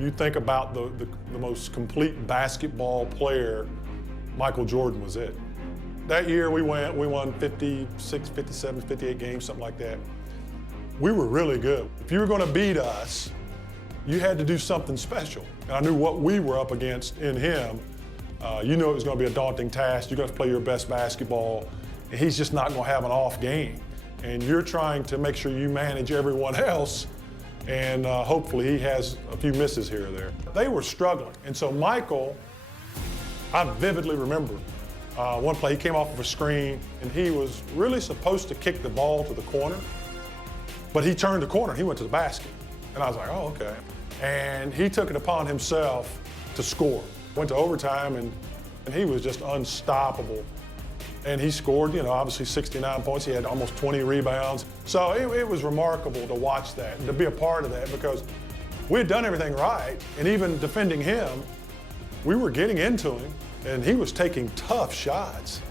You think about the most complete basketball player, Michael Jordan was it. That year we won 56, 57, 58 games, something like that. We were really good. If you were going to beat us, you had to do something special. And I knew what we were up against in him. You knew it was going to be a daunting task. You're going to play your best basketball, and he's just not going to have an off game. And you're trying to make sure you manage everyone else, and hopefully he has a few misses here or there. They were struggling, and so Michael, I vividly remember one play, he came off of a screen, and he was really supposed to kick the ball to the corner, but he turned the corner, he went to the basket. And I was like, oh, okay. And he took it upon himself to score. Went to overtime, and he was just unstoppable. And he scored, obviously 69 points. He had almost 20 rebounds. So it was remarkable to watch that and to be a part of that, because we had done everything right. And even defending him, we were getting into him, and he was taking tough shots.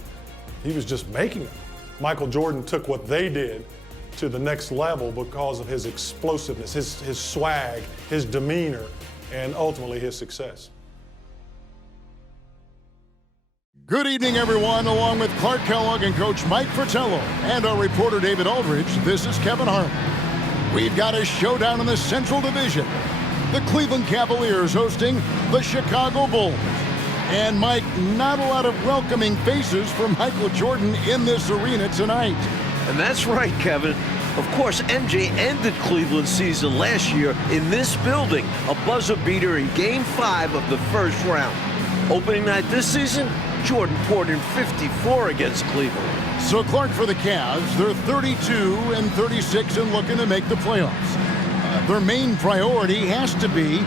He was just making them. Michael Jordan took what they did to the next level because of his explosiveness, his swag, his demeanor, and ultimately his success. Good evening, everyone. Along with Clark Kellogg and Coach Mike Fratello and our reporter David Aldridge, this is Kevin Harlan. We've got a showdown in the Central Division. The Cleveland Cavaliers hosting the Chicago Bulls. And Mike, not a lot of welcoming faces for Michael Jordan in this arena tonight. And that's right, Kevin. Of course, MJ ended Cleveland's season last year in this building, a buzzer beater in Game 5 of the first round. Opening night this season, Jordan poured in 54 against Cleveland. So Clark, for the Cavs, they're 32-36 and looking to make the playoffs. Their main priority has to be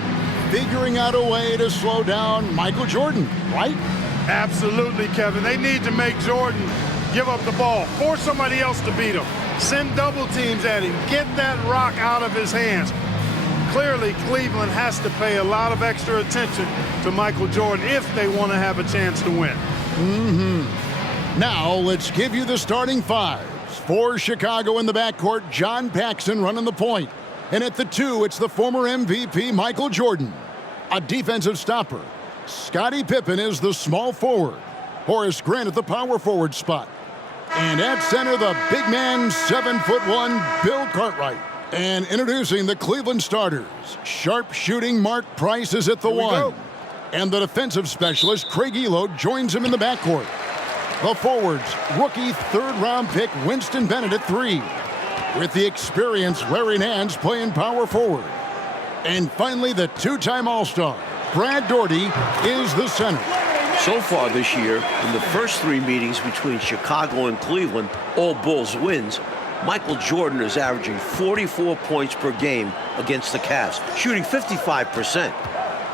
figuring out a way to slow down Michael Jordan, right? Absolutely, Kevin. They need to make Jordan give up the ball, force somebody else to beat him, send double teams at him, get that rock out of his hands. Clearly, Cleveland has to pay a lot of extra attention to Michael Jordan if they want to have a chance to win. Now, let's give you the starting fives. For Chicago in the backcourt, John Paxson running the point. And at the 2, it's the former MVP, Michael Jordan. A defensive stopper. Scottie Pippen is the small forward. Horace Grant at the power forward spot. And at center, the big man, 7'1", Bill Cartwright. And introducing the Cleveland starters, sharp-shooting Mark Price is at the 1. And the defensive specialist, Craig Elo, joins him in the backcourt. The forwards, rookie third-round pick Winston Bennett at 3. With the experienced Larry Nance playing power forward. And finally, the two-time All-Star, Brad Daugherty, is the center. So far this year, in the first 3 meetings between Chicago and Cleveland, all Bulls wins, Michael Jordan is averaging 44 points per game against the Cavs, shooting 55%.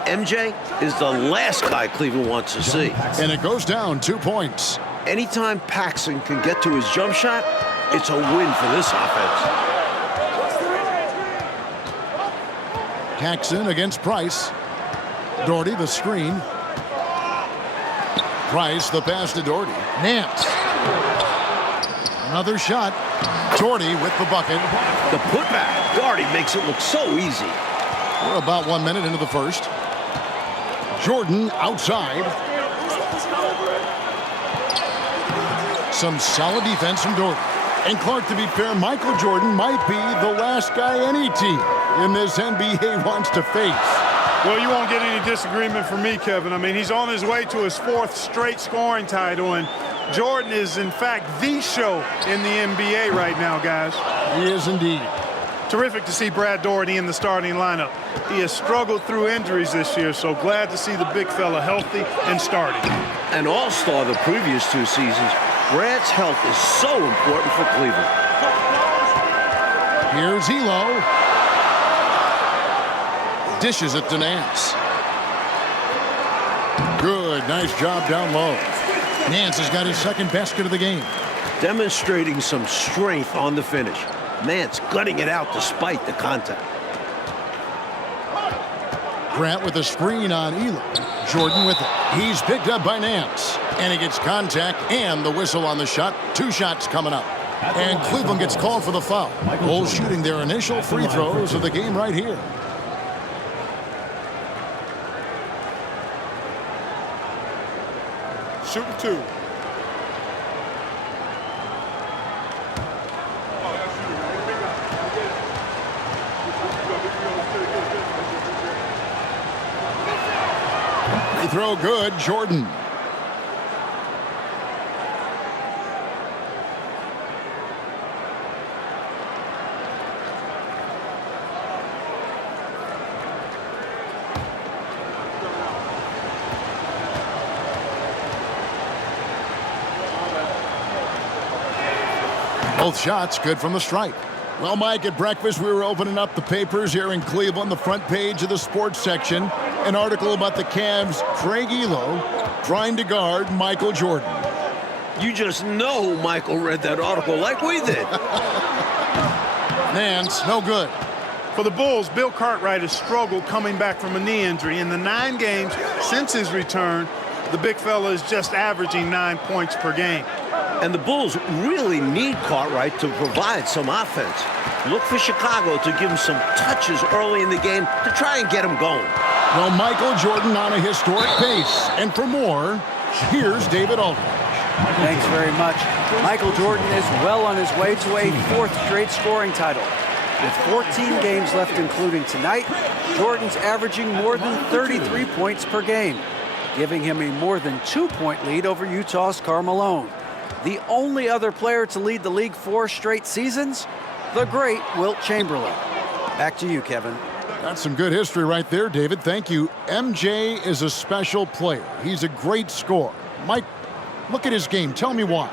MJ is the last guy Cleveland wants to see. And it goes down 2 points. Anytime Paxson can get to his jump shot, it's a win for this offense. Paxson against Price. Daugherty the screen. Price the pass to Daugherty. Nance. Another shot. Daugherty with the bucket. The putback. Daugherty makes it look so easy. We're about 1 minute into the first. Jordan outside. Some solid defense from Daugherty. And Clark, to be fair, Michael Jordan might be the last guy any team in this NBA wants to face. Well, you won't get any disagreement from me, Kevin. I mean, he's on his way to his 4th straight scoring title, and Jordan is, in fact, the show in the NBA right now, guys. He is indeed. Terrific to see Brad Daugherty in the starting lineup. He has struggled through injuries this year, so glad to see the big fella healthy and starting. An all-star the previous 2 seasons, Brad's health is so important for Cleveland. Here's Elo. Dishes it to Nance. Good, nice job down low. Nance has got his 2nd basket of the game. Demonstrating some strength on the finish. Nance gutting it out despite the contact. Grant with a screen on Elo. Jordan with it. He's picked up by Nance. And he gets contact and the whistle on the shot. 2 shots coming up. And Cleveland gets called for the foul. Bulls shooting their initial free throws of the game right here. shooting 2. Free throw good, Jordan. Both shots good from the stripe. Well, Mike, at breakfast, we were opening up the papers here in Cleveland, the front page of the sports section. An article about the Cavs' Craig Elo trying to guard Michael Jordan. You just know Michael read that article like we did. Nance, no good. For the Bulls, Bill Cartwright has struggled coming back from a knee injury. In the 9 games since his return, the big fella is just averaging 9 points per game. And the Bulls really need Cartwright to provide some offense. Look for Chicago to give him some touches early in the game to try and get him going. Well, Michael Jordan on a historic pace. And for more, here's David Aldridge. Thanks very much. Michael Jordan is well on his way to a 4th straight scoring title. With 14 games left, including tonight, Jordan's averaging more than 33 points per game, giving him a more than 2-point lead over Utah's Karl Malone. The only other player to lead the league 4 straight seasons, the great Wilt Chamberlain. Back to you, Kevin. That's some good history right there, David. Thank you. MJ is a special player. He's a great scorer. Mike, look at his game. Tell me why.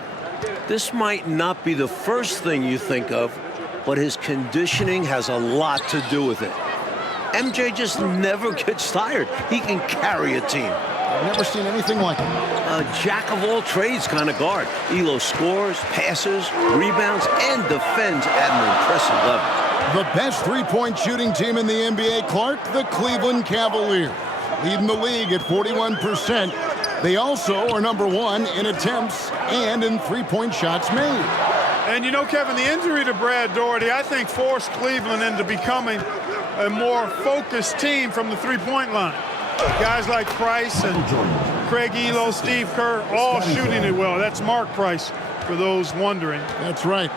This might not be the first thing you think of, but his conditioning has a lot to do with it. MJ just never gets tired. He can carry a team. I've never seen anything like him. A jack-of-all-trades kind of guard. Elo scores, passes, rebounds, and defends at an impressive level. The best three-point shooting team in the NBA, Clark, the Cleveland Cavaliers. Leading the league at 41%. They also are number 1 in attempts and in three-point shots made. And you know, Kevin, the injury to Brad Daugherty, I think, forced Cleveland into becoming a more focused team from the three-point line. Guys like Price and Craig Elo, Steve Kerr, all shooting it well. That's Mark Price, for those wondering. That's right.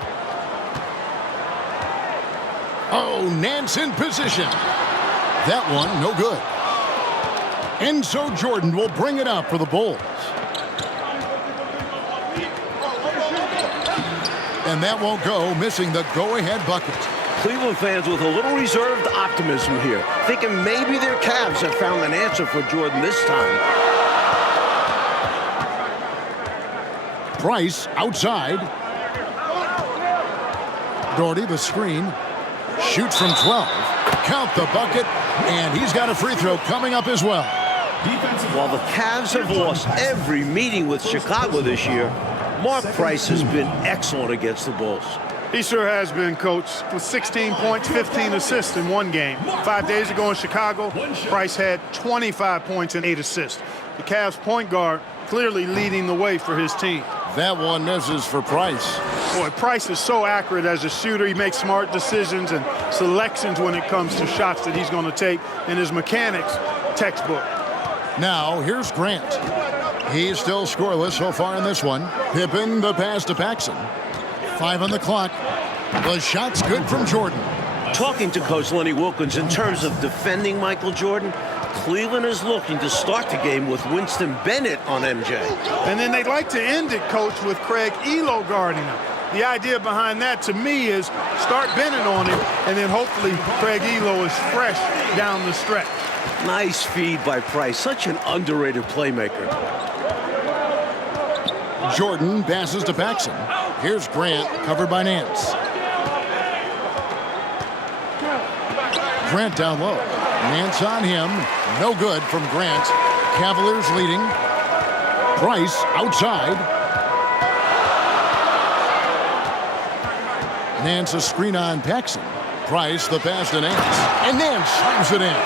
Oh, Nance in position. That one, no good. And so Jordan will bring it up for the Bulls. And that won't go, missing the go-ahead bucket. Cleveland fans with a little reserved optimism here, thinking maybe their Cavs have found an answer for Jordan this time. Price outside. Daugherty, the screen. Shoots from 12. Count the bucket. And he's got a free throw coming up as well. While the Cavs have lost every meeting with Chicago this year, Mark Price has been excellent against the Bulls. He sure has been, Coach, with 16 points, 15 assists in one game. 5 days ago in Chicago, Price had 25 points and 8 assists. The Cavs point guard clearly leading the way for his team. That one misses for Price. Boy, Price is so accurate as a shooter. He makes smart decisions and selections when it comes to shots that he's going to take, and his mechanics, textbook. Now, here's Grant. He's still scoreless so far in this one. Pippen, the pass to Paxson. 5 on the clock. The shot's good from Jordan. Talking to Coach Lenny Wilkins in terms of defending Michael Jordan, Cleveland is looking to start the game with Winston Bennett on MJ. And then they'd like to end it, Coach, with Craig Elo guarding him. The idea behind that, to me, is start Bennett on him, and then hopefully Craig Elo is fresh down the stretch. Nice feed by Price, such an underrated playmaker. Jordan passes to Paxson. Here's Grant, covered by Nance. Grant down low. Nance on him. No good from Grant. Cavaliers leading. Price outside. Nance a screen on Paxson. Price the pass to Nance. And Nance slams it in.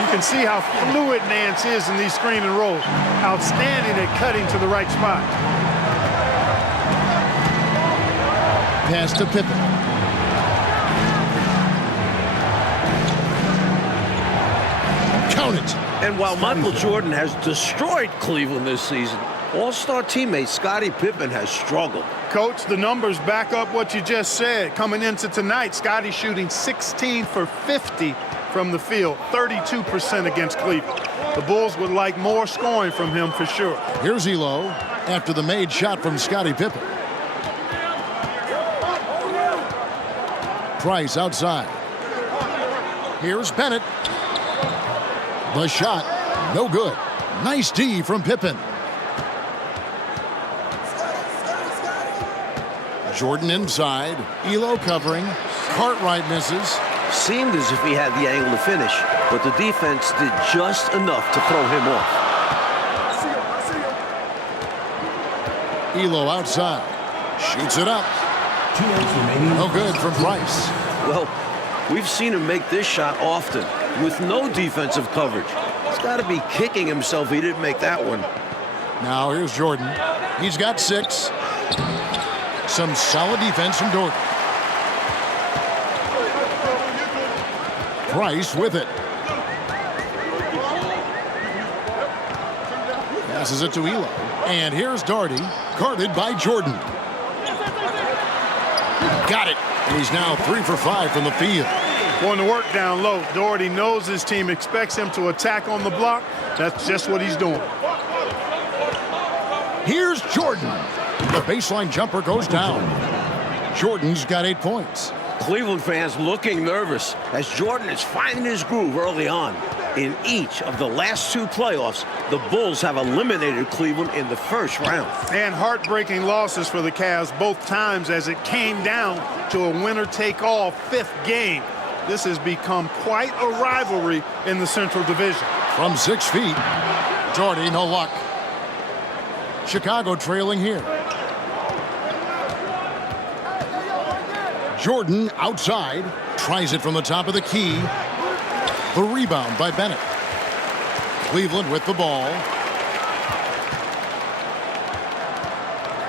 You can see how fluid Nance is in these screen and rolls. Outstanding at cutting to the right spot. Pass to Pippen. Count it. And while Michael Jordan has destroyed Cleveland this season, All-star teammate Scottie Pippen has struggled. Coach, the numbers back up what you just said. Coming into tonight, Scottie shooting 16 for 50 from the field, 32% against Cleveland. The Bulls would like more scoring from him for sure. Here's Elo after the made shot from Scottie Pippen. Price outside. Here's Bennett. The shot, no good. Nice D from Pippen. Jordan inside. Elo covering. Cartwright misses. Seemed as if he had the angle to finish, but the defense did just enough to throw him off. Elo outside. Shoots it up. No good from Price. Well, we've seen him make this shot often with no defensive coverage. He's got to be kicking himself he didn't make that one. Now here's Jordan. He's got 6. Some solid defense from Dort. Price with it. Passes it to Elo. And here's Doherty, guarded by Jordan. Got it. And he's now 3 for 5 from the field. Going to work down low. Doherty knows his team expects him to attack on the block. That's just what he's doing. Here's Jordan. The baseline jumper goes down. Jordan's got 8 points. Cleveland fans looking nervous as Jordan is finding his groove early on. In each of the last 2 playoffs, the Bulls have eliminated Cleveland in the first round. And heartbreaking losses for the Cavs both times as it came down to a winner-take-all 5th game. This has become quite a rivalry in the Central Division. From 6 feet, Doherty, no luck. Chicago trailing here. Jordan outside, tries it from the top of the key. The rebound by Bennett. Cleveland with the ball.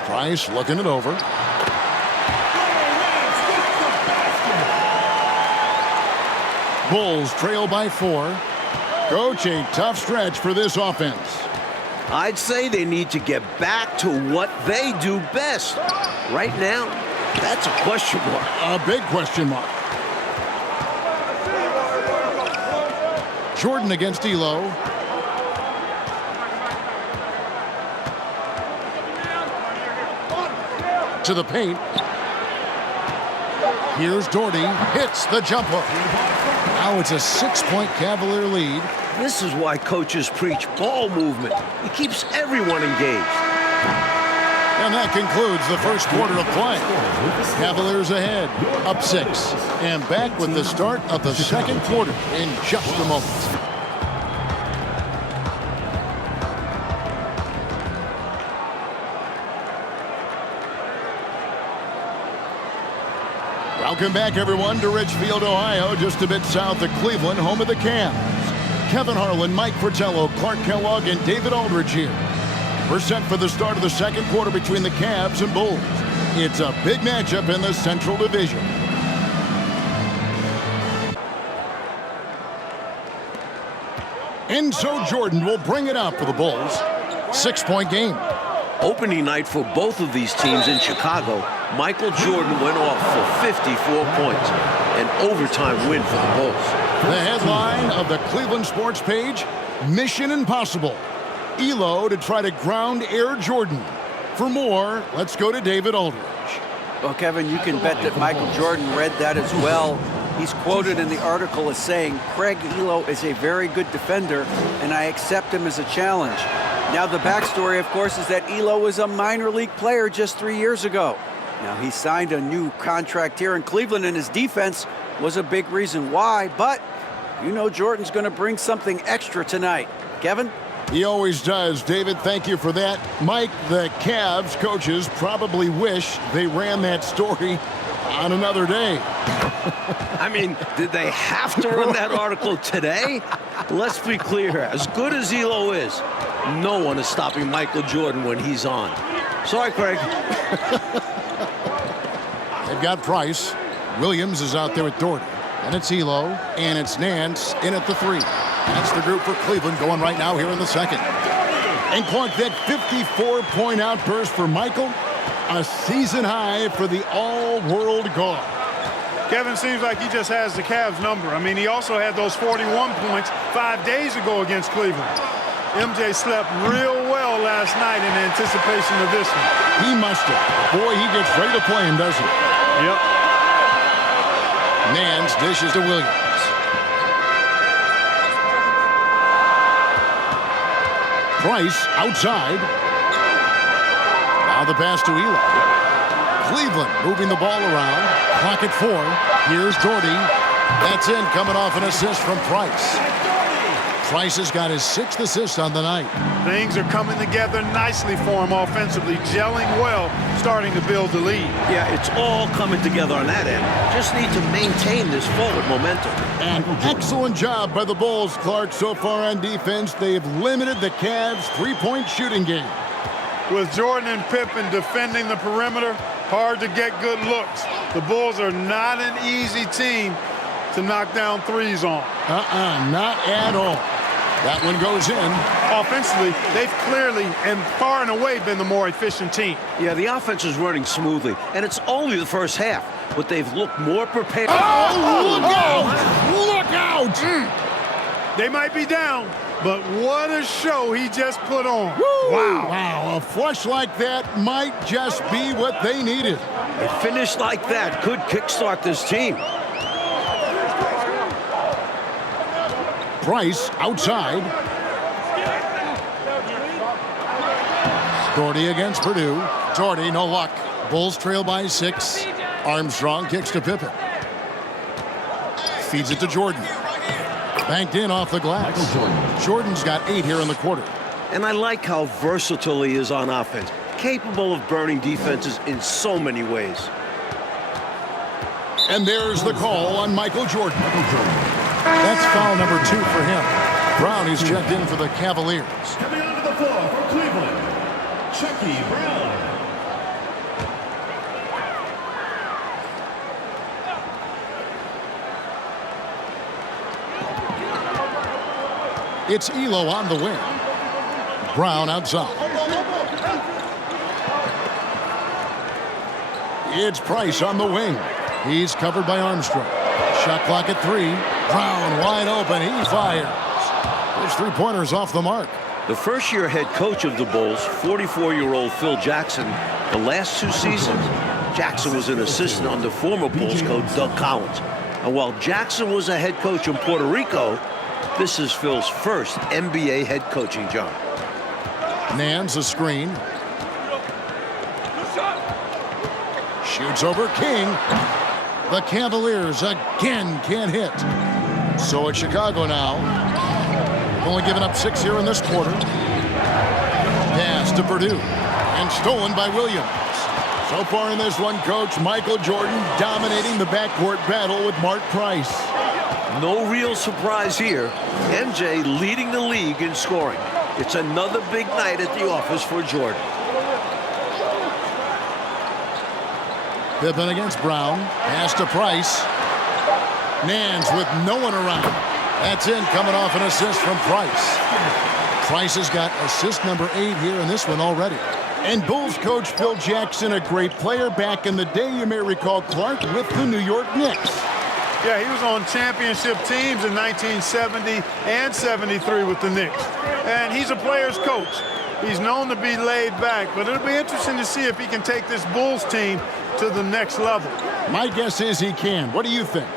Price looking it over. Bulls trail by 4. Coach, a tough stretch for this offense. I'd say they need to get back to what they do best. Right now, that's a question mark. A big question mark. Jordan against Elo. To the paint. Here's Doherty. Hits the jumper. Now it's a 6-point Cavalier lead. This is why coaches preach ball movement. It keeps everyone engaged. And that concludes the first quarter of play. Cavaliers ahead, up 6. And back with the start of the second quarter in just a moment. Welcome back, everyone, to Ridgefield, Ohio, just a bit south of Cleveland, home of the Cavs. Kevin Harlan, Mike Fratello, Clark Kellogg, and David Aldridge here. We're set for the start of the second quarter between the Cavs and Bulls. It's a big matchup in the Central Division. Enzo Jordan will bring it out for the Bulls. 6-point game. Opening night for both of these teams in Chicago, Michael Jordan went off for 54 points. An overtime win for the Bulls. The headline of the Cleveland Sports page, Mission Impossible. Elo to try to ground Air Jordan. For more, let's go to David Aldridge. Well, Kevin, you can bet that Michael Jordan read that as well. He's quoted in the article as saying, Craig Elo is a very good defender, and I accept him as a challenge. Now, the backstory, of course, is that Elo was a minor league player just 3 years ago. Now, he signed a new contract here in Cleveland, and his defense was a big reason why. But you know Jordan's going to bring something extra tonight. Kevin? He always does. David, thank you for that. Mike, the Cavs coaches probably wish they ran that story on another day. I mean, did they have to run that article today? Let's be clear here. As good as Elo is, no one is stopping Michael Jordan when he's on. Sorry, Craig. They've got Price. Williams is out there with Doherty. And it's Elo. And it's Nance in at the 3. That's the group for Cleveland going right now here in the second. And clock that 54-point outburst for Michael. A season high for the all-world guard. Kevin seems like he just has the Cavs number. I mean, he also had those 41 points 5 days ago against Cleveland. MJ slept real well last night in anticipation of this one. He must have. Boy, he gets ready to play him, doesn't he? Yep. Nance dishes to Williams. Price outside. Now the pass to Eli. Cleveland moving the ball around. Clock at 4. Here's Doherty. That's in, coming off an assist from Price. Price has got his 6th assist on the night. Things are coming together nicely for him offensively, gelling well, starting to build the lead. Yeah, it's all coming together on that end. Just need to maintain this forward momentum. An excellent job by the Bulls, Clark, so far on defense. They have limited the Cavs' three-point shooting game. With Jordan and Pippen defending the perimeter, hard to get good looks. The Bulls are not an easy team to knock down threes on. Not at all. That one goes in. Offensively, they've clearly and far and away been the more efficient team. Yeah, the offense is running smoothly, and it's only the first half, but they've looked more prepared. Oh, look out! Look out! They might be down, but what a show he just put on. Woo! Wow. Wow, a flush like that might just be what they needed. A finish like that could kickstart this team. Price outside. Doherty against Purdue. Doherty, no luck. Bulls trail by 6. Armstrong kicks to Pippen. Feeds it to Jordan. Banked in off the glass. Jordan's got 8 here in the quarter. And I like how versatile he is on offense, capable of burning defenses in so many ways. And there's the call on Michael Jordan. That's foul number 2 for him. Brown is checked in for the Cavaliers. Coming onto the floor for Cleveland, Chucky Brown. It's Elo on the wing. Brown outside. It's Price on the wing. He's covered by Armstrong. Shot clock at 3. Brown wide open. He fires. Those 3-pointers off the mark. The first-year head coach of the Bulls, 44-year-old Phil Jackson, the last 2 seasons, Jackson was an assistant under former Bulls coach Doug Collins. And while Jackson was a head coach in Puerto Rico, this is Phil's first NBA head coaching job. Nance a screen. Shoots over King. The Cavaliers again can't hit. So it's Chicago now. Only giving up 6 here in this quarter. Pass to Purdue. And stolen by Williams. So far in this one, Coach Michael Jordan dominating the backcourt battle with Mark Price. No real surprise here. MJ leading the league in scoring. It's another big night at the office for Jordan. Pippen against Brown. Pass to Price. Nance with no one around. That's in, coming off an assist from Price. Price has got assist number 8 here in this one already. And Bulls coach Phil Jackson, a great player back in the day, you may recall, Clark, with the New York Knicks. Yeah, he was on championship teams in 1970 and 73 with the Knicks. And he's a player's coach. He's known to be laid back, but it'll be interesting to see if he can take this Bulls team to the next level. My guess is he can. What do you think?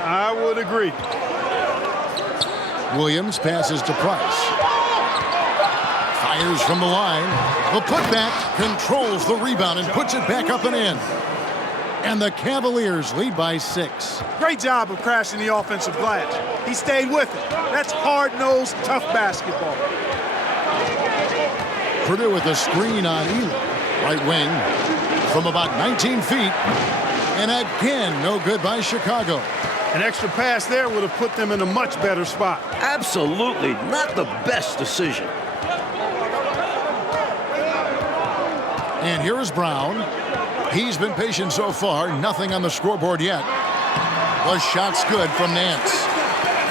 I would agree. Williams passes to Price. Fires from the line. The putback controls the rebound and puts it back up and in. And the Cavaliers lead by 6. Great job of crashing the offensive glass. He stayed with it. That's hard-nosed, tough basketball. Purdue with a screen on Elo. Right wing from about 19 feet. And again, no good by Chicago. An extra pass there would have put them in a much better spot. Absolutely not the best decision. And here is Brown. He's been patient so far. Nothing on the scoreboard yet. The shot's good from Nance.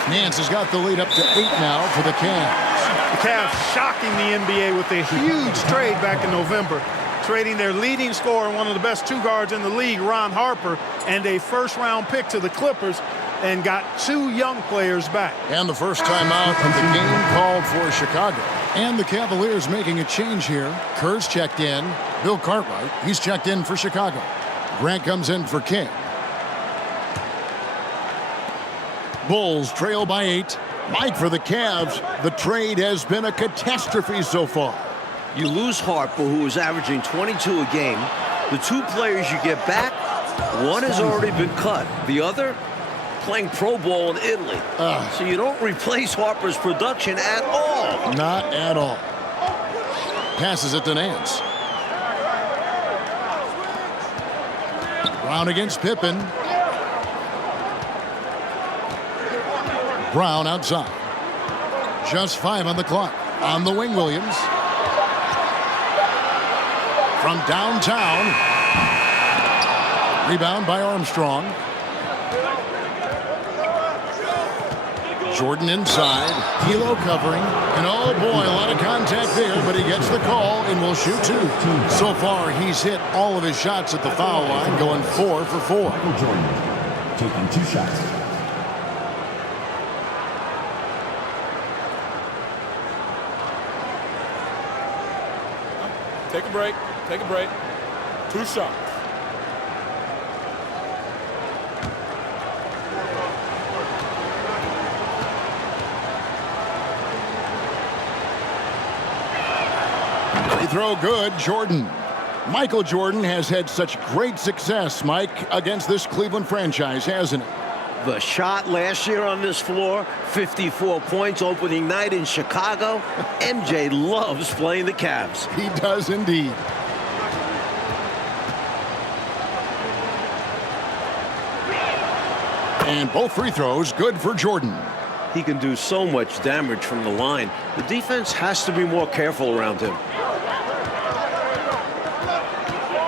Nance has got the lead up to 8 now for the Cavs. The Cavs shocking the NBA with a huge trade back in November, trading their leading scorer and one of the best two guards in the league, Ron Harper, and a first-round pick to the Clippers, and got 2 young players back. And the first time out of the game called for Chicago. And the Cavaliers making a change here. Kerr's checked in. Bill Cartwright, he's checked in for Chicago. Grant comes in for King. Bulls trail by 8. Mike, for the Cavs, the trade has been a catastrophe so far. You lose Harper, who is averaging 22 a game. The 2 players you get back, one has already been cut. The other, playing pro ball in Italy. So you don't replace Harper's production at all. Not at all. Passes it to Nance. Brown against Pippen. Brown outside. Just 5 on the clock. On the wing, Williams. From downtown. Rebound by Armstrong. Jordan inside. Hilo covering. And oh boy, a lot of contact there, but he gets the call and will shoot 2. So far, he's hit all of his shots at the foul line, going 4 for 4. Michael Jordan taking 2 shots. Take a break. Take a break. 2 shots. Free throw good, Jordan. Michael Jordan has had such great success, Mike, against this Cleveland franchise, hasn't he? The shot last year on this floor, 54 points opening night in Chicago. MJ loves playing the Cavs. He does indeed. And both free throws good for Jordan. He can do so much damage from the line. The defense has to be more careful around him.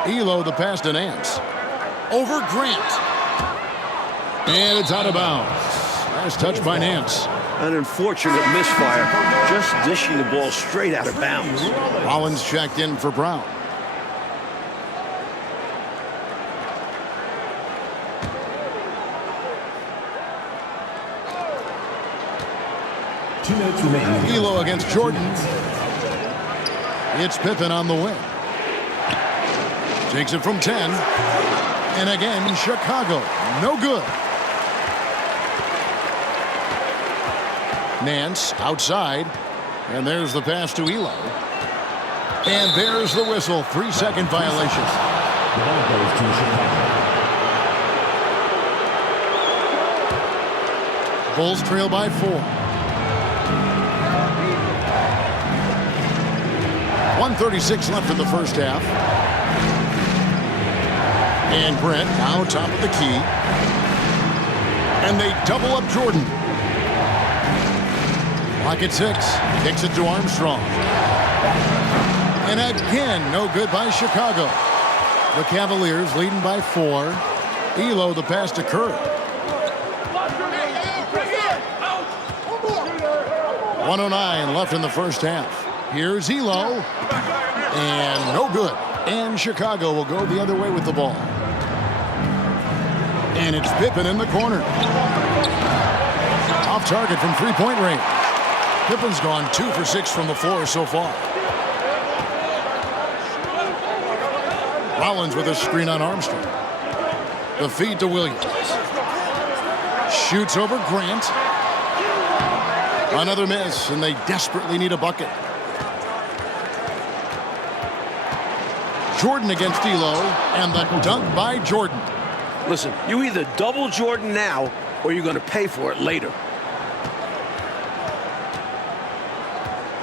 Elo the pass to Nance. Over Grant. And it's out of bounds. Nice touch by Nance. An unfortunate misfire, just dishing the ball straight out of bounds. Rollins checked in for Brown. Two minutes remaining. Elo against Jordan. It's Pippen on the wing. Takes it from 10. And again, Chicago. No good. Nance outside. And there's the pass to Elo. And there's the whistle. 3-second violation. The ball goes to Chicago. Bulls trail by 4. 1:36 left in the first half. And Brent now top of the key. And they double up Jordan. Clock at 6. Kicks it to Armstrong. And again, no good by Chicago. The Cavaliers leading by 4. Elo the pass to Kerr. 1:09 left in the first half. Here's Elo. And no good. And Chicago will go the other way with the ball. And it's Pippen in the corner. Off target from three-point range. Pippen's gone 2 for 6 from the floor so far. Rollins with a screen on Armstrong. The feed to Williams. Shoots over Grant. Another miss, and they desperately need a bucket. Jordan against Elo, and the dunk by Jordan. Listen, you either double Jordan now or you're going to pay for it later.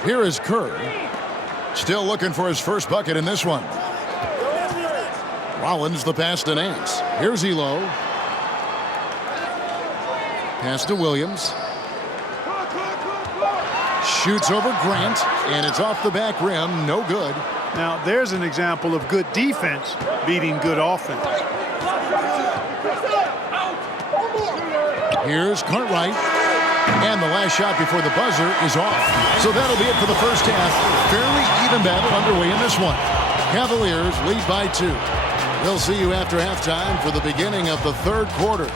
Here is Kerr. Still looking for his first bucket in this one. Rollins the pass to Nance. Here's Elo. Pass to Williams. Shoots over Grant, and it's off the back rim. No good. Now, there's an example of good defense beating good offense. Here's Cartwright. And the last shot before the buzzer is off. So that'll be it for the first half. Fairly even battle underway in this one. Cavaliers lead by 2. We'll see you after halftime for the beginning of the third quarter.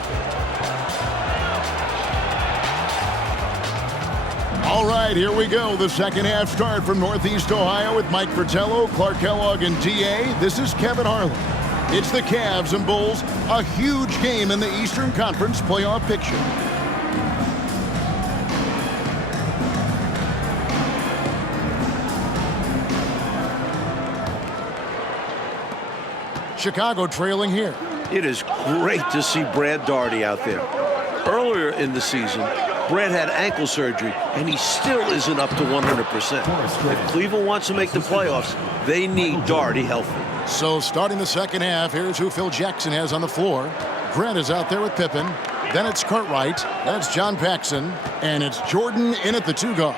All right, here we go. The second half start from Northeast Ohio with Mike Fratello, Clark Kellogg, and DA. This is Kevin Harlan. It's the Cavs and Bulls, a huge game in the Eastern Conference playoff picture. Chicago trailing here. It is great to see Brad Daugherty out there. Earlier in the season, Brad had ankle surgery, and he still isn't up to 100%. If Cleveland wants to make the playoffs, they need Daugherty healthy. So starting the second half, here's who Phil Jackson has on the floor. Grant is out there with Pippen. Then it's Cartwright. That's John Paxson. And it's Jordan in at the 2 guard.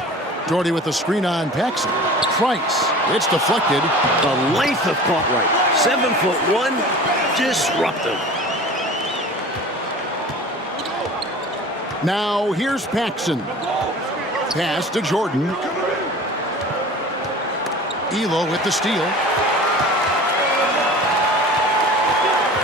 Daugherty with the screen on Paxson. Price. It's deflected. The length of Cartwright. 7'1", disruptive. Now here's Paxson. Pass to Jordan. Elo with the steal.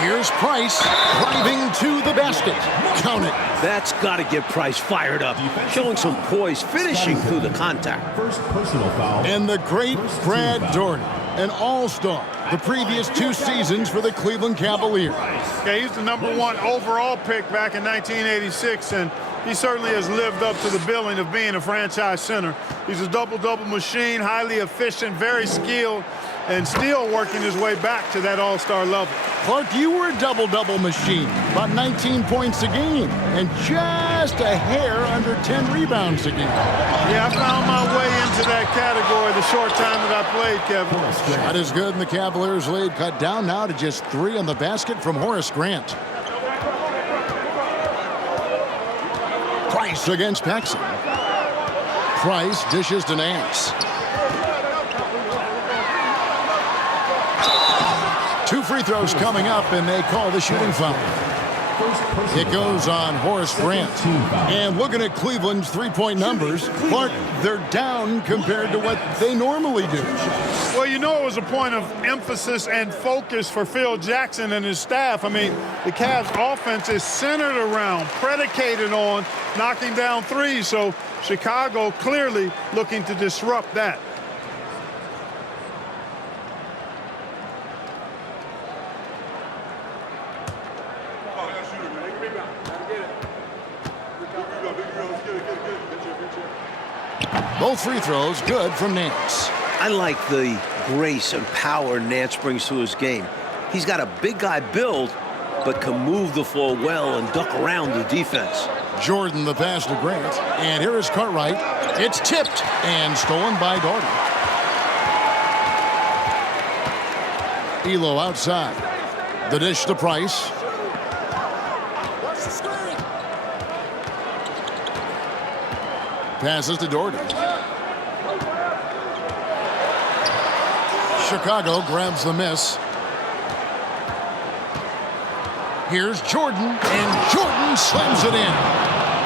Here's Price driving to the basket. Count it. That's got to get Price fired up. Showing some poise, finishing through the contact. First personal foul. And the great Brad Daugherty, an all-star the previous 2 seasons for the Cleveland Cavaliers. Okay, he's the #1 overall pick back in 1986, and he certainly has lived up to the billing of being a franchise center. He's a double-double machine, highly efficient, very skilled, and still working his way back to that all-star level. Clark, you were a double-double machine, about 19 points a game, and just a hair under 10 rebounds a game. Yeah, I found my way into that category the short time that I played, Kevin. Shot is good, and the Cavaliers lead cut down now to just 3 on the basket from Horace Grant. Price against Paxson. Price dishes to Nance. 2 free throws coming up, and they call the shooting foul. It goes on Horace Grant. And looking at Cleveland's three-point numbers, Clark, they're down compared to what they normally do. Well, you know, it was a point of emphasis and focus for Phil Jackson and his staff. I mean, the Cavs offense is centered around, predicated on knocking down threes. So Chicago clearly looking to disrupt that. Both free throws good from Nance. I like the grace and power Nance brings to his game. He's got a big guy build, but can move the floor well and duck around the defense. Jordan the pass to Grant. And here is Cartwright. It's tipped and stolen by Daugherty. Elo outside. The dish to Price. Passes to Daugherty. Chicago grabs the miss. Here's Jordan, and Jordan slams it in.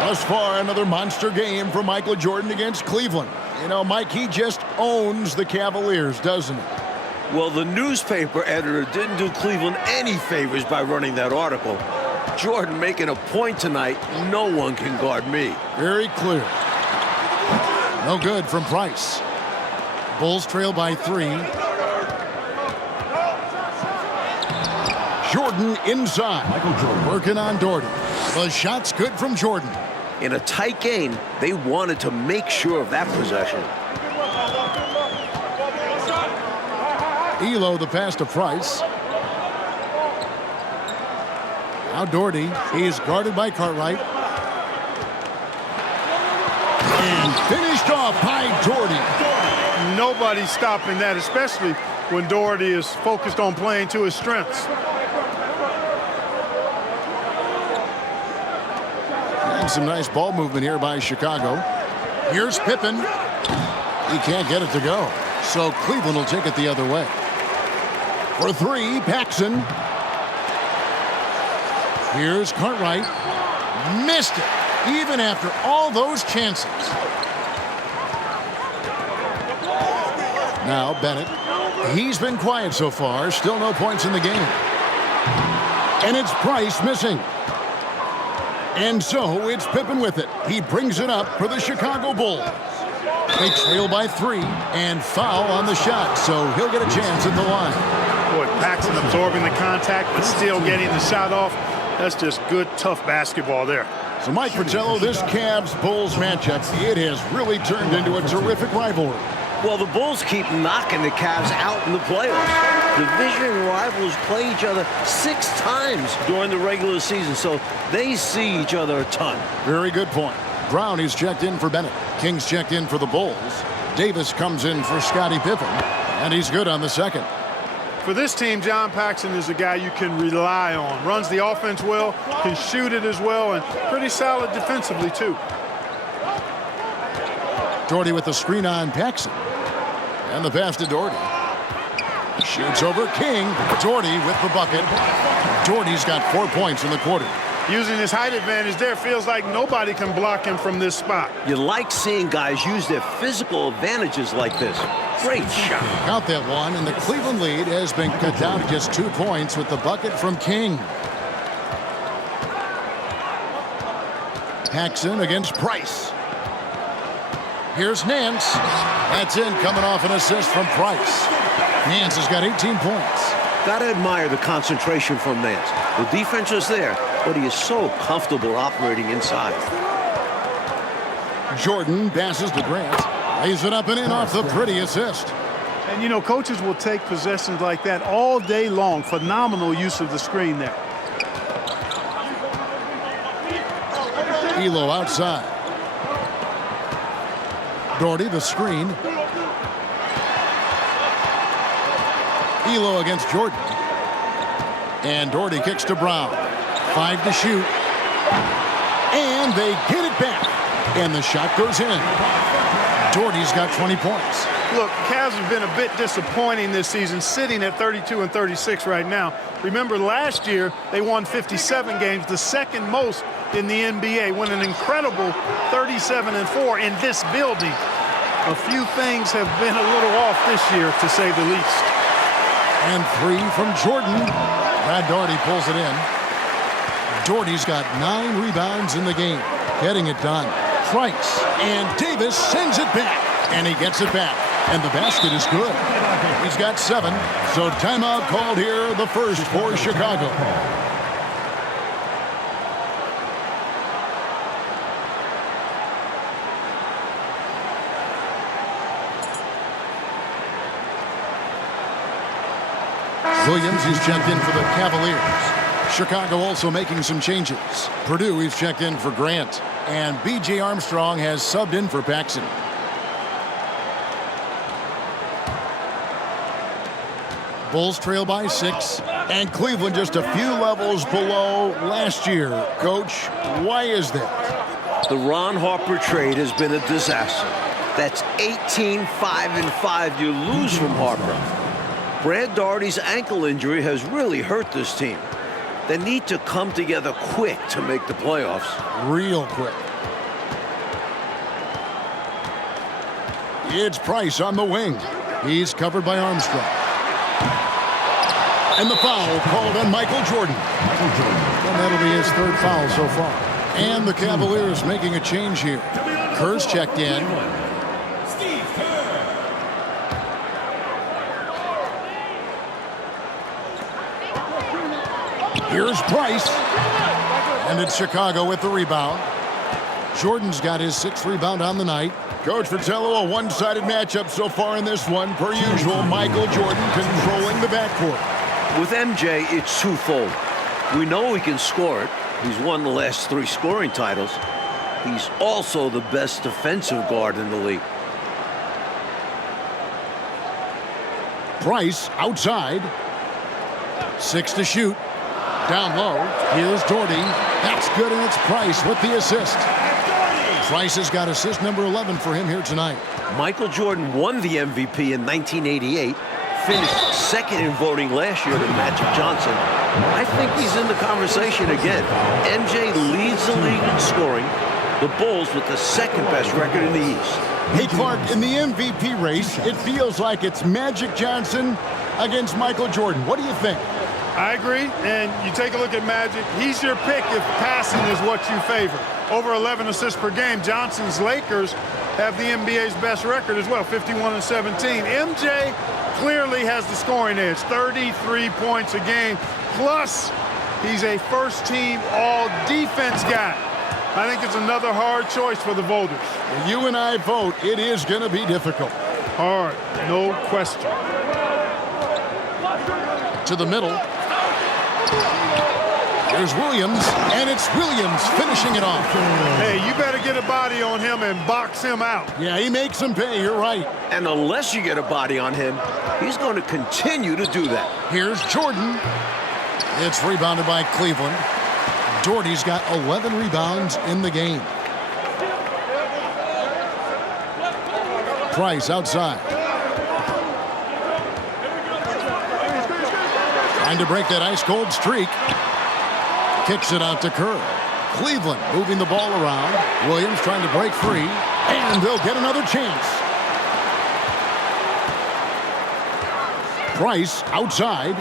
Thus far, another monster game for Michael Jordan against Cleveland. You know, Mike, he just owns the Cavaliers, doesn't he? Well, the newspaper editor didn't do Cleveland any favors by running that article. Jordan making a point tonight, no one can guard me. Very clear. No good from Price. Bulls trail by 3. Jordan inside. Michael Jordan working on Daugherty. The shot's good from Jordan. In a tight game, they wanted to make sure of that possession. Elo the pass to Price. Now Daugherty. He's guarded by Cartwright. And finished off by Daugherty. Nobody's stopping that, especially when Daugherty is focused on playing to his strengths. And some nice ball movement here by Chicago. Here's Pippen. He can't get it to go. So Cleveland will take it the other way. For 3, Paxson. Here's Cartwright. Missed it. even after all those chances. Now Bennett. He's been quiet so far. Still no points in the game. And it's Price missing. And so it's Pippen with it. He brings it up for the Chicago Bulls. They trail by 3 and foul on the shot, so he'll get a chance at the line. Boy, Paxson absorbing the contact but still getting the shot off. That's just good, tough basketball there. So Mike Fratello, this Cavs-Bulls matchup, it has really turned into a terrific rivalry. Well, the Bulls keep knocking the Cavs out in the playoffs. Division rivals play each other 6 times during the regular season, so they see each other a ton. Very good point. Brown is checked in for Bennett. King's checked in for the Bulls. Davis comes in for Scottie Pippen, and he's good on the second. For this team, John Paxson is a guy you can rely on. Runs the offense well, can shoot it as well, and pretty solid defensively, too. Doherty with the screen on Paxson. And the pass to Doherty. Shoots over King. Doherty with the bucket. Doherty's got 4 points in the quarter. Using his height advantage there, feels like nobody can block him from this spot. You like seeing guys use their physical advantages like this. Great shot. Count that one, and the Cleveland lead has been cut down to just 2 points with the bucket from King. Paxson against Price. Here's Nance. That's in, coming off an assist from Price. Nance has got 18 points. Gotta admire the concentration from Nance. The defense is there, but he is so comfortable operating inside. Jordan passes to Grant. Lays it up and in off the pretty assist. And, you know, coaches will take possessions like that all day long. Phenomenal use of the screen there. Elo outside. Doherty, the screen. Elo against Jordan. And Doherty kicks to Brown. 5 to shoot. And they get it back. And the shot goes in. Doherty's got 20 points. Look, Cavs have been a bit disappointing this season, sitting at 32 and 36 right now. Remember, last year they won 57 games, the second most in the NBA, won an incredible 37 and 4 in this building. A few things have been a little off this year, to say the least. And 3 from Jordan. Brad Doherty pulls it in. Doherty's got 9 rebounds in the game, getting it done. Price and Davis sends it back, and he gets it back. And the basket is good. He's got 7, so timeout called here, the first for Chicago. Williams is checked in for the Cavaliers. Chicago also making some changes. Purdue is checked in for Grant. And B.J. Armstrong has subbed in for Paxson. Bulls trail by 6. And Cleveland just a few levels below last year. Coach, why is that? The Ron Harper trade has been a disaster. That's 18-5-5 you lose from Harper. Brad Doherty's ankle injury has really hurt this team. They need to come together quick to make the playoffs. Real quick. It's Price on the wing. He's covered by Armstrong. And the foul called on Michael Jordan. And that'll be his 3rd foul so far. And the Cavaliers making a change here. Kerr's checked in. Here's Price. And it's Chicago with the rebound. Jordan's got his 6th rebound on the night. Coach Fratello, a one-sided matchup so far in this one. Per usual, Michael Jordan controlling the backcourt. With MJ, it's twofold. We know he can score it. He's won the last 3 scoring titles. He's also the best defensive guard in the league. Price outside. 6 to shoot. Down low. Here's Doherty. That's good, and it's Price with the assist. Price has got assist number 11 for him here tonight. Michael Jordan won the MVP in 1988, finished 2nd in voting last year to Magic Johnson. I think he's in the conversation again. MJ leads the league in scoring. The Bulls with the second-best record in the East. Hey, Clark, in the MVP race, it feels like it's Magic Johnson against Michael Jordan. What do you think? I agree, and you take a look at Magic. He's your pick if passing is what you favor. Over 11 assists per game. Johnson's Lakers have the NBA's best record as well, 51-17. MJ clearly has the scoring edge, 33 points a game. Plus, he's a first-team all-defense guy. I think it's another hard choice for the voters. You and I vote it is going to be difficult. Hard, no question. To the middle. There's Williams, and it's Williams finishing it off. Hey, you better get a body on him and box him out. Yeah, he makes him pay, you're right. And unless you get a body on him, he's going to continue to do that. Here's Jordan. It's rebounded by Cleveland. Doherty's got 11 rebounds in the game. Price outside. Trying to break that ice-cold streak. Kicks it out to Kerr. Cleveland moving the ball around. Williams trying to break free. And they'll get another chance. Price outside.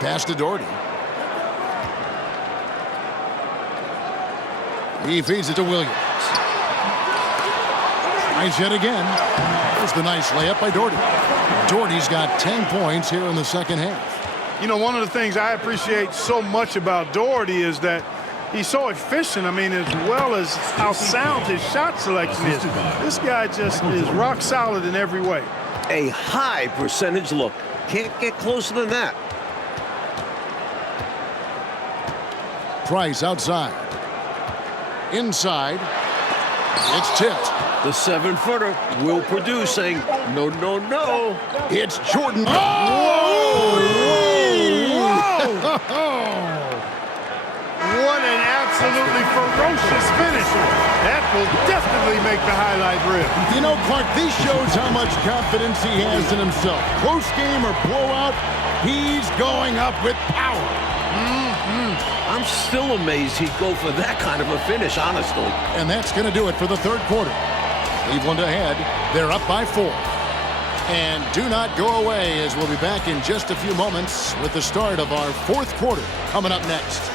Pass to Doherty. He feeds it to Williams. Nice hit again. There's the nice layup by Doherty. Doherty's got 10 points here in the second half. You know, one of the things I appreciate so much about Doherty is that he's so efficient. I mean, as well as how sound his shot selection is. This guy just is rock solid in every way. A high percentage look. Can't get closer than that. Price outside. Inside. It's tipped. The 7-footer will produce, saying, no, no, no. It's Jordan. What an absolutely ferocious finish. That will definitely make the highlight reel. You know, Clark, this shows how much confidence he has in himself. Close game or blowout, he's going up with power. I'm still amazed he'd go for that kind of a finish, honestly. And that's going to do it for the third quarter. Cleveland ahead. They're up by 4. And do not go away, as we'll be back in just a few moments with the start of our fourth quarter coming up next.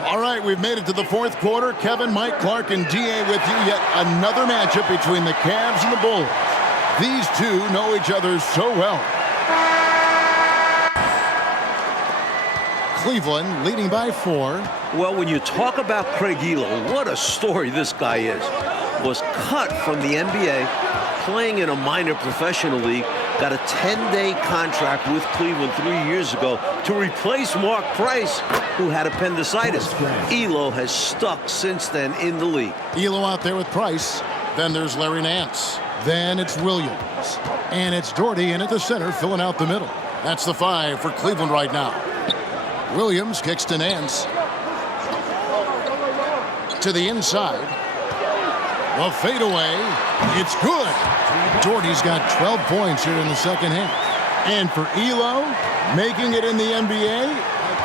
All right, we've made it to the fourth quarter. Kevin, Mike, Clark, and D.A. with you. Yet another matchup between the Cavs and the Bulls. These two know each other so well. Cleveland leading by 4. Well, when you talk about Craig Ehlo, what a story this guy is. Was cut from the NBA, playing in a minor professional league, got a 10-day contract with Cleveland 3 years ago to replace Mark Price, who had appendicitis. Ehlo has stuck since then in the league. Ehlo out there with Price. Then there's Larry Nance. Then it's Williams. And it's Doherty in at the center, filling out the middle. That's the 5 for Cleveland right now. Williams kicks to Nance. To the inside. A fadeaway. It's good. Doherty's got 12 points here in the second half. And for Ehlo, making it in the NBA,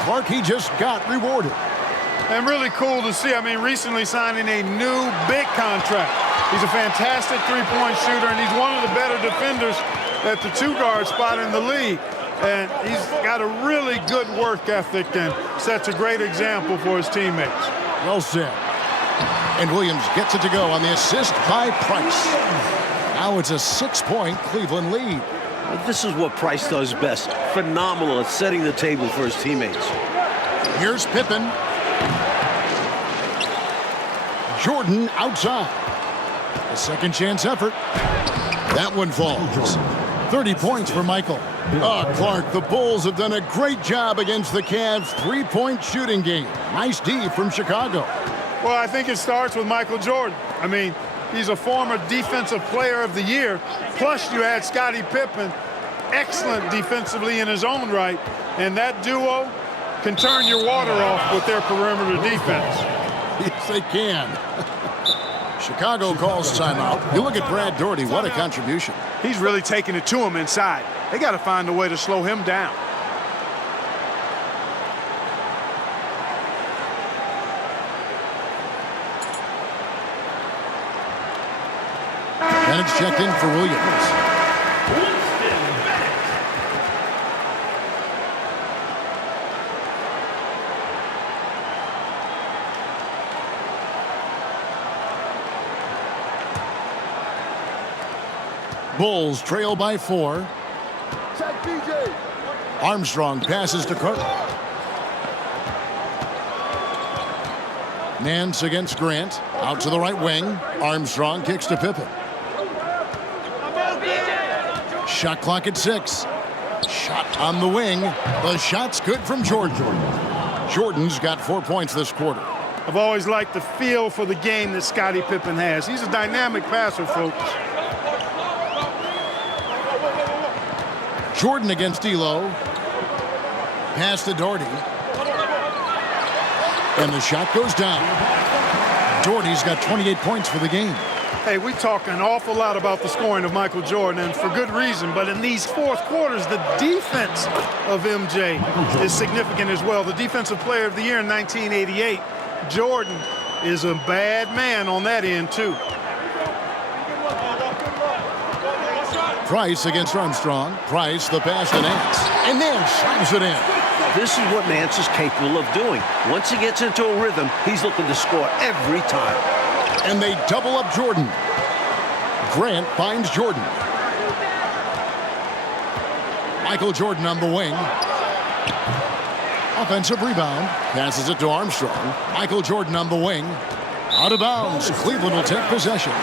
Clark, he just got rewarded. And really cool to see. I mean, recently signing a new big contract. He's a fantastic three-point shooter, and he's one of the better defenders at the 2-guard spot in the league. And he's got a really good work ethic and sets a great example for his teammates. Well said. And Williams gets it to go on the assist by Price. Now it's a 6-point Cleveland lead. Well, this is what Price does best. Phenomenal at setting the table for his teammates. Here's Pippen. Jordan outside. A second chance effort. That one falls. 30 points for Michael. Clark, the Bulls have done a great job against the Cavs' three-point shooting game. Nice D from Chicago. Well, I think it starts with Michael Jordan. I mean, he's a former Defensive Player of the Year. Plus, you add Scottie Pippen, excellent defensively in his own right. And that duo can turn your water off with their perimeter defense. Yes, they can. Chicago calls timeout. You look at Brad Daugherty, what a contribution. He's really taking it to him inside. They got to find a way to slow him down. And it's checked in for Williams. Bulls trail by 4. Armstrong passes to Cook. Nance against Grant. Out to the right wing. Armstrong kicks to Pippen. Shot clock at 6. Shot on the wing. The shot's good from Jordan. Jordan's got 4 points this quarter. I've always liked the feel for the game that Scottie Pippen has. He's a dynamic passer, folks. Jordan against Elo. Pass to Daugherty. And the shot goes down. Daugherty's got 28 points for the game. Hey, we talk an awful lot about the scoring of Michael Jordan, and for good reason. But in these fourth quarters, the defense of MJ is significant as well. The Defensive Player of the Year in 1988. Jordan is a bad man on that end, too. Price against Armstrong. Price, the pass to Nance. And Nance slams it in. This is what Nance is capable of doing. Once he gets into a rhythm, he's looking to score every time. And they double up Jordan. Grant finds Jordan. Michael Jordan on the wing. Offensive rebound. Passes it to Armstrong. Michael Jordan on the wing. Out of bounds. Cleveland will take possession.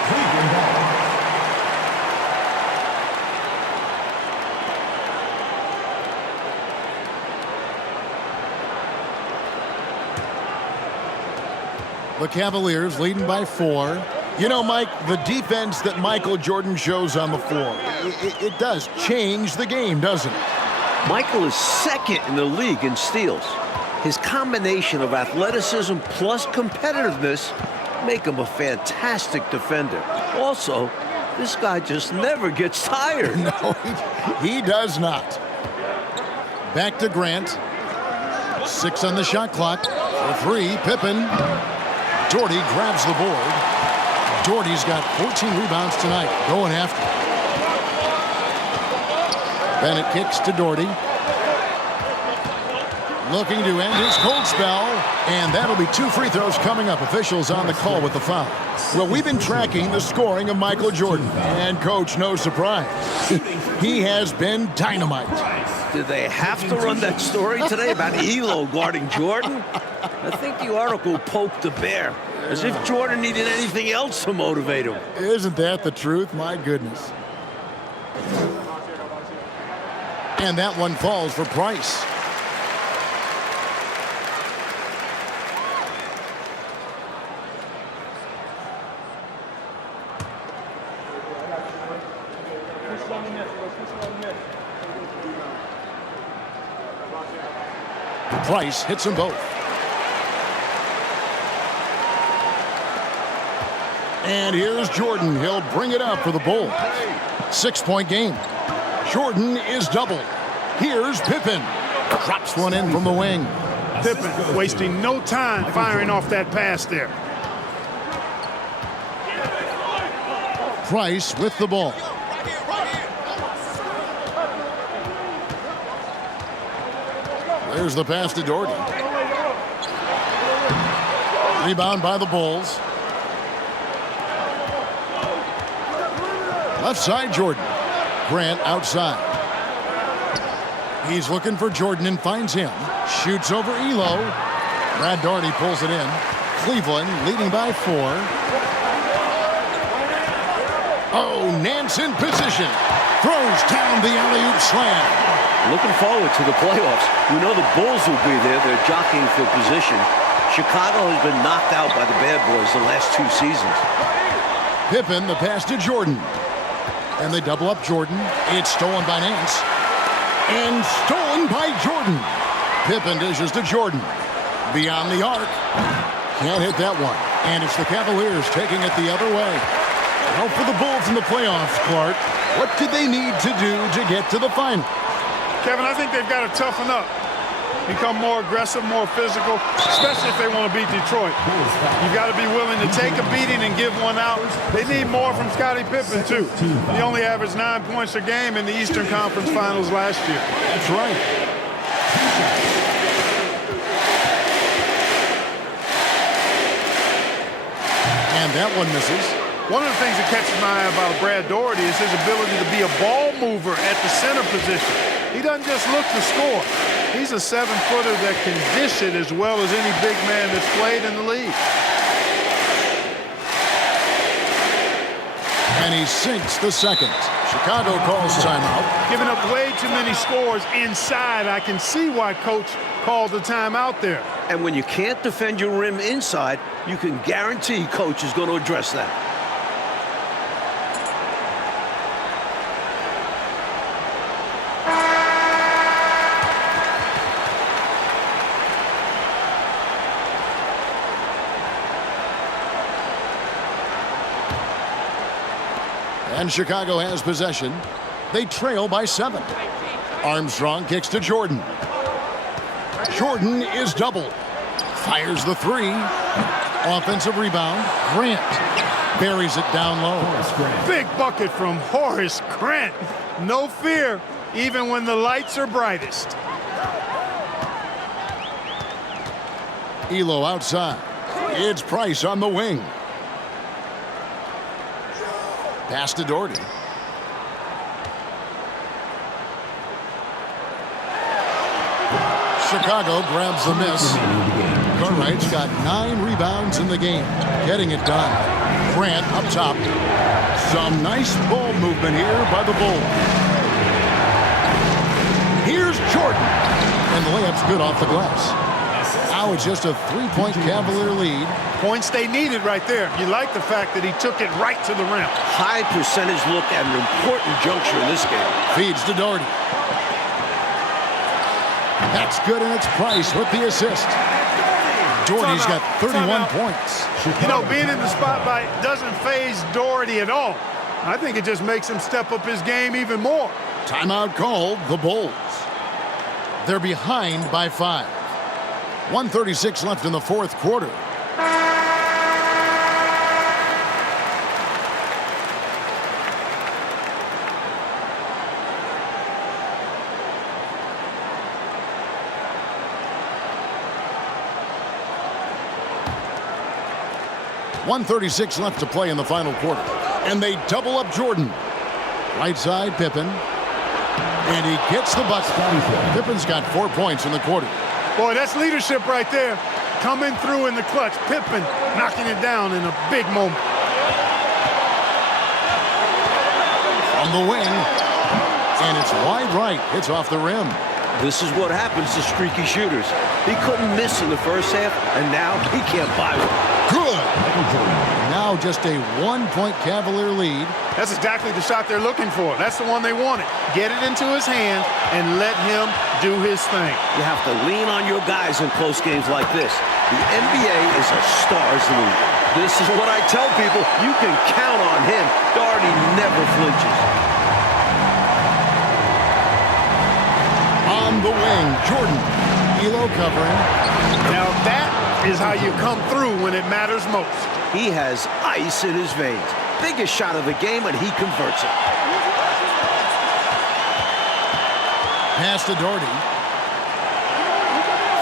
The Cavaliers leading by 4. You know, Mike, the defense that Michael Jordan shows on the floor, it does change the game, doesn't it? Michael is second in the league in steals. His combination of athleticism plus competitiveness make him a fantastic defender. Also, this guy just never gets tired. No, he does not. Back to Grant. 6 on the shot clock. For 3, Pippen. Daugherty grabs the board. Daugherty's got 14 rebounds tonight, going after. Bennett kicks to Daugherty. Looking to end his cold spell, and that'll be 2 free throws coming up. Officials on the call with the foul. Well, we've been tracking the scoring of Michael Jordan, and Coach, no surprise, he has been dynamite. Did they have to run that story today about Elo guarding Jordan? I think the article poked the bear, as if Jordan needed anything else to motivate him. Isn't that the truth? My goodness. And that one falls for Price. Price hits them both. And here's Jordan. He'll bring it up for the Bulls. 6-point game. Jordan is doubled. Here's Pippen. Drops one in from the wing. Pippen wasting no time firing off that pass there. Price with the ball. There's the pass to Daugherty. Rebound by the Bulls. Left side, Jordan. Grant outside. He's looking for Jordan and finds him. Shoots over Elo. Brad Daugherty pulls it in. Cleveland leading by 4. Oh, Nance in position. Throws down the alley-oop slam. Looking forward to the playoffs. We know the Bulls will be there. They're jockeying for position. Chicago has been knocked out by the bad boys the last 2 seasons. Pippen, the pass to Jordan. And they double up Jordan. It's stolen by Nance. And stolen by Jordan. Pippen dishes to Jordan. Beyond the arc. Can't hit that one. And it's the Cavaliers taking it the other way. Well, for the Bulls in the playoffs, Clark, what do they need to do to get to the final? Kevin, I think they've got to toughen up. Become more aggressive, more physical, especially if they want to beat Detroit. You've got to be willing to take a beating and give one out. They need more from Scottie Pippen, too. He only averaged 9 points a game in the Eastern Conference Finals last year. That's right. And that one misses. One of the things that catches my eye about Brad Daugherty is his ability to be a ball mover at the center position. He doesn't just look to score. He's a 7-footer that can dish it as well as any big man that's played in the league. And he sinks the second. Chicago calls timeout. Giving up way too many scores inside. I can see why Coach called the timeout there. And when you can't defend your rim inside, you can guarantee Coach is going to address that. And Chicago has possession. They trail by 7. Armstrong kicks to Jordan. Jordan is doubled. Fires the 3. Offensive rebound. Grant buries it down low. Big bucket from Horace Grant. No fear, even when the lights are brightest. Elo outside. It's Price on the wing. Pass to Daugherty. Chicago grabs the miss. Cartwright's got 9 rebounds in the game. Getting it done. Grant up top. Some nice ball movement here by the Bulls. Here's Jordan. And the layup's good off the glass. Now it's just a 3-point Cavalier lead. Points they needed right there. You like the fact that he took it right to the rim. High percentage look at an important juncture in this game. Feeds to Daugherty. That's good, and it's Price with the assist. Daugherty's got 31 points. You know, being in the spotlight doesn't faze Daugherty at all. I think it just makes him step up his game even more. Timeout called, the Bulls. They're behind by 5. 1:36 left in the fourth quarter. .136 left to play in the final quarter. And they double up Jordan. Right side, Pippen. And he gets the bucket. Pippen's got 4 points in the quarter. Boy, that's leadership right there. Coming through in the clutch. Pippen knocking it down in a big moment. On the wing. And it's wide right. It's off the rim. This is what happens to streaky shooters. He couldn't miss in the first half, and now he can't buy one. Good. Now just a 1-point Cavalier lead. That's exactly the shot they're looking for. That's the one they wanted. Get it into his hand and let him do his thing. You have to lean on your guys in close games like this. The NBA is a stars league. This is what I tell people. You can count on him. Daugherty never flinches. On the wing, Jordan. Elo covering. Now that is how you come through when it matters most. He has ice in his veins. Biggest shot of the game, and he converts it. Pass to Daugherty.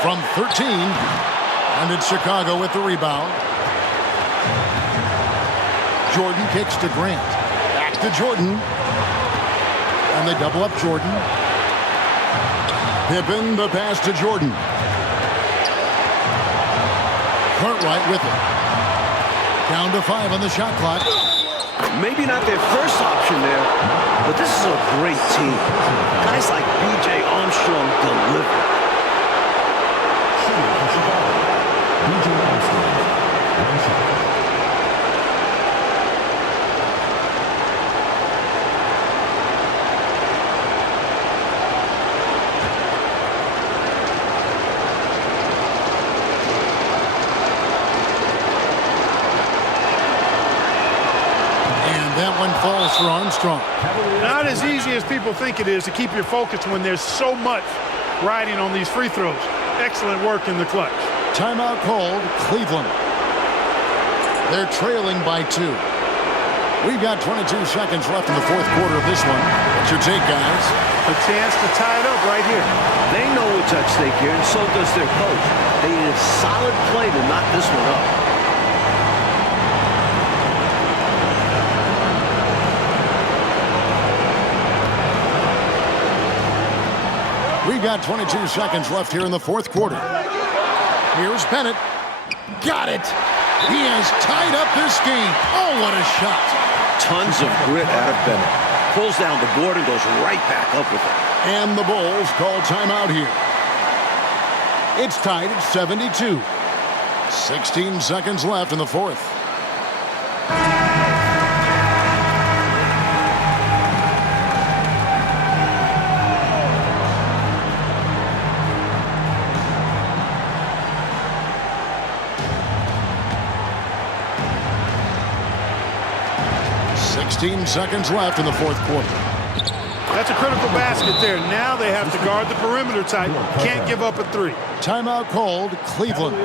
From 13. And it's Chicago with the rebound. Jordan kicks to Grant. Back to Jordan. And they double up Jordan. Pippen, the pass to Jordan. Cartwright with it. Down to 5 on the shot clock. Maybe not their first option there, but this is a great team. Guys like B.J. Armstrong deliver. B.J. Armstrong. falls for Armstrong. Not as easy as people think it is to keep your focus when there's so much riding on these free throws. Excellent work in the clutch. Timeout called, Cleveland. They're trailing by 2. We've got 22 seconds left in the fourth quarter of this one. What's your take, guys? A chance to tie it up right here. They know what's at stake here, and so does their coach. They need a solid play to knock this one up. We've got 22 seconds left here in the fourth quarter. Here's Bennett. Got it. He has tied up this game. Oh, what a shot. Tons of grit out of Bennett. Pulls down the board and goes right back up with it. And the Bulls call timeout here. It's tied at 72. 16 seconds left in the fourth. Seconds left in the fourth quarter. That's a critical basket there. Now they have to guard the perimeter tight. Can't give up a 3. Timeout called, Cleveland.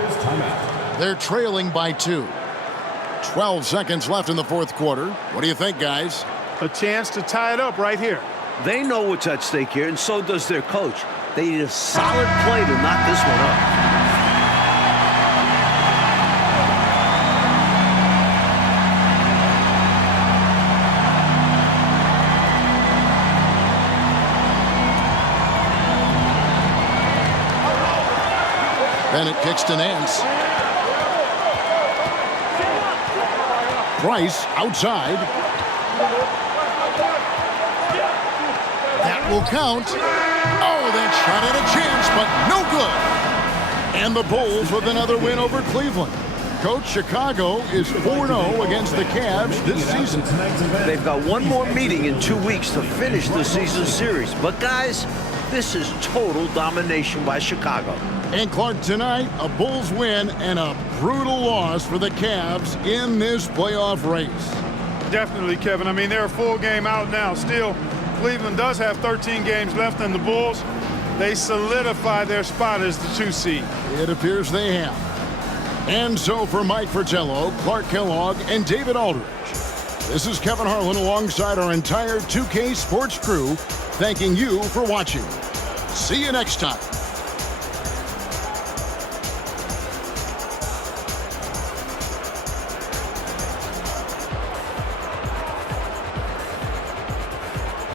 They're trailing by 2. 12 seconds left in the fourth quarter. What do you think, guys? A chance to tie it up right here. They know what's at stake here, and so does their coach. They need a solid play to knock this one up. Bennett kicks to Nance. Price outside. That will count. Oh, that shot had a chance, but no good. And the Bulls with another win over Cleveland. Coach, Chicago is 4-0 against the Cavs this season. They've got one more meeting in 2 weeks to finish the season series. But guys, this is total domination by Chicago. And Clark, tonight, a Bulls win and a brutal loss for the Cavs in this playoff race. Definitely, Kevin. I mean, they're a full game out now. Still, Cleveland does have 13 games left, and the Bulls, they solidify their spot as the 2 seed. It appears they have. And so for Mike Fratello, Clark Kellogg, and David Aldridge, this is Kevin Harlan alongside our entire 2K Sports crew, thanking you for watching. See you next time.